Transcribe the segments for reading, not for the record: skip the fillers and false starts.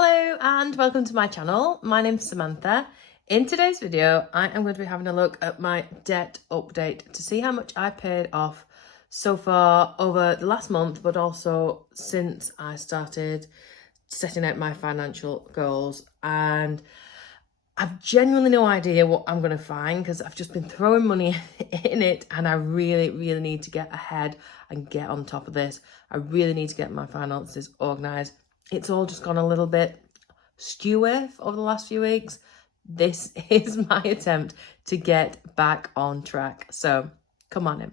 Hello and welcome to my channel. My name's Samantha. In today's video, I am going to be having a look at my debt update to see how much I paid off so far over the last month, but also since I started setting out my financial goals. And I've genuinely no idea what I'm going to find because I've just been throwing money in it, and I really need to get ahead and get on top of this. I really need to get my finances organised. It's all just gone a little bit skew-with over the last few weeks. This is my attempt to get back on track. So come on in.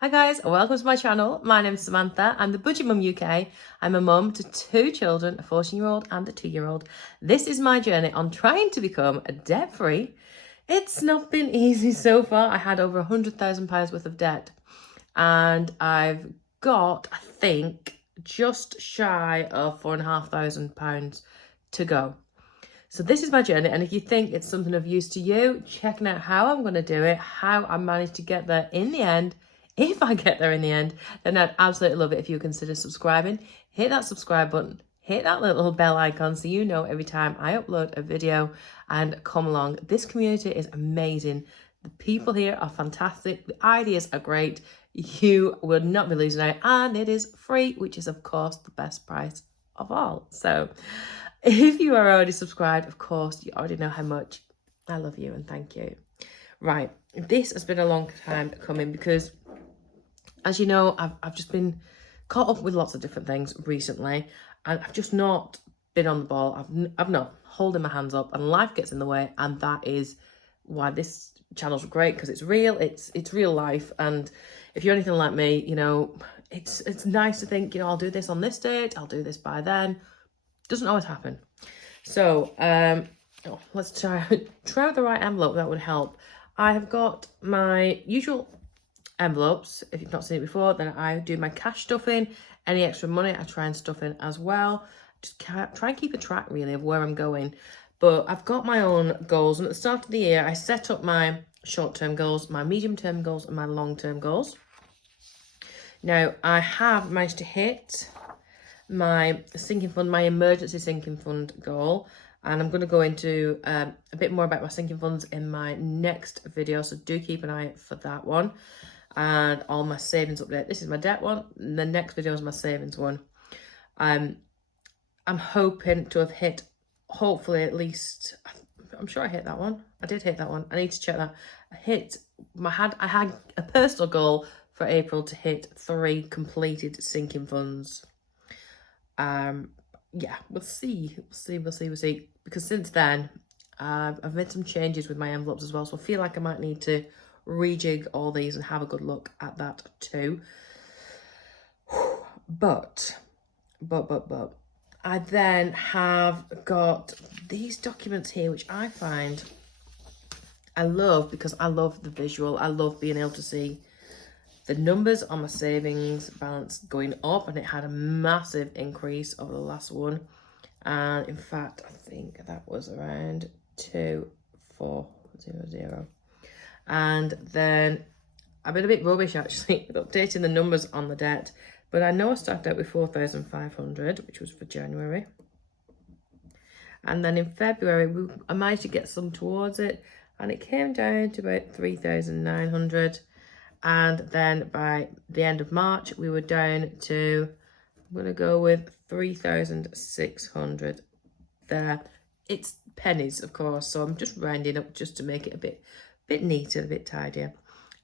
Hi guys, welcome to my channel. My name's Samantha. I'm the Budget Mum UK. I'm a mum to two children, a 14-year-old and a 2-year-old. This is my journey on trying to become debt-free. It's not been easy so far. I had over £100,000 worth of debt, and I've got, I think, just shy of £4,500 to go. So this is my journey, and if you think it's something of use to you, checking out how I'm going to do it, how I managed to get there in the end, if I get there in the end, then I'd absolutely love it if you consider subscribing. Hit that subscribe button, hit that little bell icon so you know every time I upload a video, and come along. This community is amazing. The people here are fantastic. The ideas are great. You will not be losing out, and it is free, which is of course the best price of all. So if you are already subscribed, of course, you already know how much I love you and thank you. Right, this has been a long time coming because, as you know, I've just been caught up with lots of different things recently, and I've just not been on the ball. I've not holding my hands up, and life gets in the way, and that is why this channel's great, because it's real, it's real life. And if you're anything like me, you know, it's nice to think, you know, I'll do this on this date, I'll do this by then. Doesn't always happen. So let's try out the right envelope. That would help. I have got my usual envelopes. If you've not seen it before, then I do my cash stuff in. Any extra money I try and stuff in as well. Just try and keep a track really of where I'm going. But I've got my own goals, and at the start of the year I set up my short-term goals, my medium-term goals, and my long-term goals. Now I have managed to hit my sinking fund, my emergency sinking fund goal, and I'm going to go into a bit more about my sinking funds in my next video, so do keep an eye out for that one. And all my savings update. This is my debt one, and the next video is my savings one. I'm hoping to have hit, hopefully at least, I'm sure I hit that one. I did hit that one. I need to check that. I had a personal goal for April to hit 3 completed sinking funds. Yeah, we'll see. Because since then, I've made some changes with my envelopes as well, so I feel like I might need to rejig all these and have a good look at that too. But I then have got these documents here, which I find I love because I love the visual. I love being able to see the numbers on my savings balance going up, and it had a massive increase over the last one. And in fact, I think that was around 2400. And then I've been a bit rubbish actually with updating the numbers on the debt, but I know I started out with 4,500, which was for January. And then in February, I managed to get some towards it, and it came down to about 3,900. And then by the end of March, we were down to, I'm going to go with 3,600 there. It's pennies, of course, so I'm just rounding up just to make it a bit neater, a bit tidier.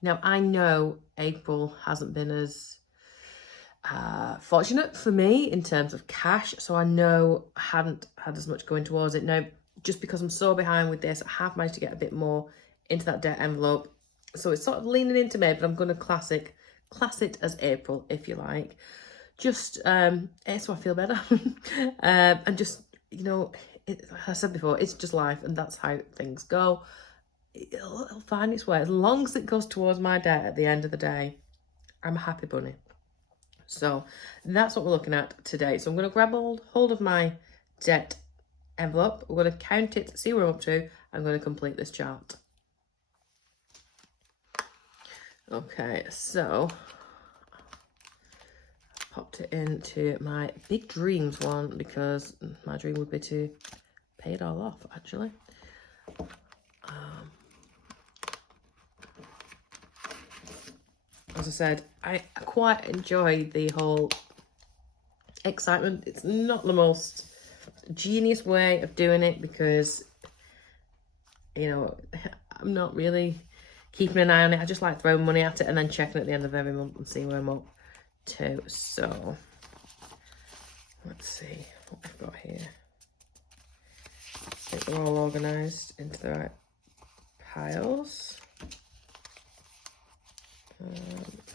Now, I know April hasn't been as fortunate for me in terms of cash, so I know I hadn't had as much going towards it. Now, just because I'm so behind with this, I have managed to get a bit more into that debt envelope. So it's sort of leaning into May, but I'm going to class it as April, if you like. Just so I feel better. And just, you know, like I said before, it's just life, and that's how things go. It'll find its way. As long as it goes towards my debt at the end of the day, I'm a happy bunny. So that's what we're looking at today. So I'm going to grab hold of my debt envelope. We're going to count it, see where I'm up to. I'm going to complete this chart. Okay, so I popped it into my big dreams one because my dream would be to pay it all off, actually. As I said, I quite enjoy the whole excitement. It's not the most genius way of doing it because, you know, I'm not really keeping an eye on it. I just like throwing money at it and then checking at the end of every month and seeing where I'm up to. So let's see what I've got here. I think they're all organised into the right piles.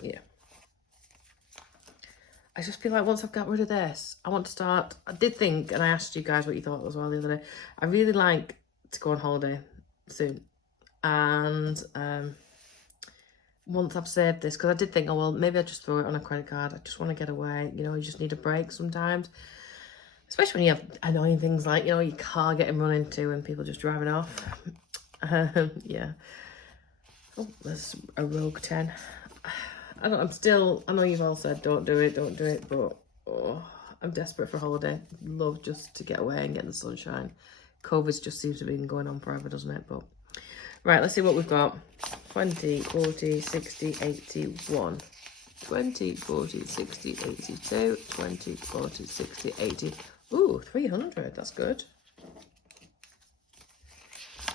Yeah. I just feel like once I've got rid of this, I want to start. I did think, and I asked you guys what you thought as well the other day. I really like to go on holiday soon. And once I've saved this, because I did think, oh, well, maybe I'll just throw it on a credit card. I just want to get away. You know, you just need a break sometimes. Especially when you have annoying things like, you know, your car getting run into and people just driving off. Yeah. Oh, there's a Rogue 10. I know you've all said don't do it, but oh, I'm desperate for a holiday. Love just to get away and get in the sunshine. COVID just seems to be going on forever, doesn't it? But right, let's see what we've got. 20, 40, 60, 81. 20, 40, 60, 82. 20, 40, 60, 80. Ooh, 300. That's good.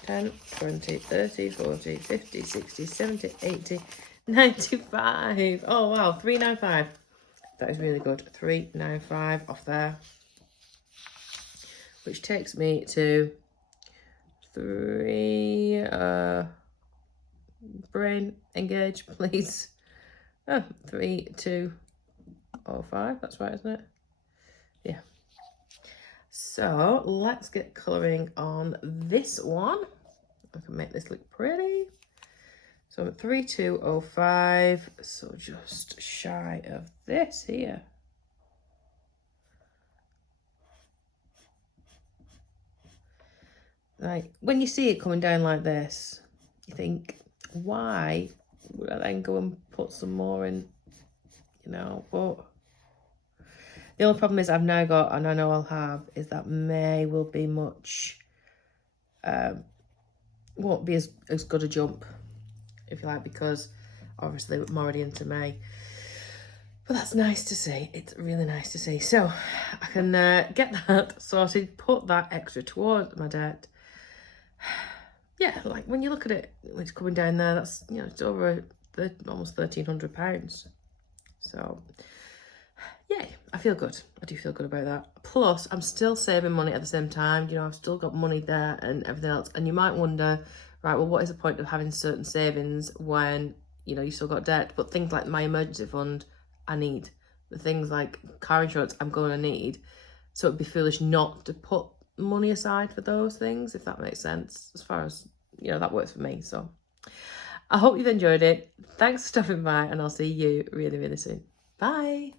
10, 20, 30, 40, 50, 60, 70, 80, 95. Oh, wow. 395. That is really good. 395 off there. Which takes me to brain engage, please. Oh, 3205. That's right, isn't it? Yeah. So let's get colouring on this one. I can make this look pretty. So I'm at 3205. So just shy of this here. Like, when you see it coming down like this, you think, why would I then go and put some more in, you know? But the only problem is I've now got, and I know I'll have, is that May will be much, won't be as good a jump, if you like, because obviously I'm already into May. But that's nice to see. It's really nice to see. So I can get that sorted, put that extra towards my debt. Yeah, like when you look at it, when it's coming down there, that's, you know, it's over almost £1,300. So yeah, I feel good. I do feel good about that. Plus, I'm still saving money at the same time. You know, I've still got money there and everything else. And you might wonder, right, well, what is the point of having certain savings when, you know, you still got debt? But things like my emergency fund, I need. The things like car insurance, I'm going to need. So it'd be foolish not to put money aside for those things, if that makes sense. As far as, you know, that works for me. So I hope you've enjoyed it. Thanks for stopping by, and I'll see you really, really soon. Bye.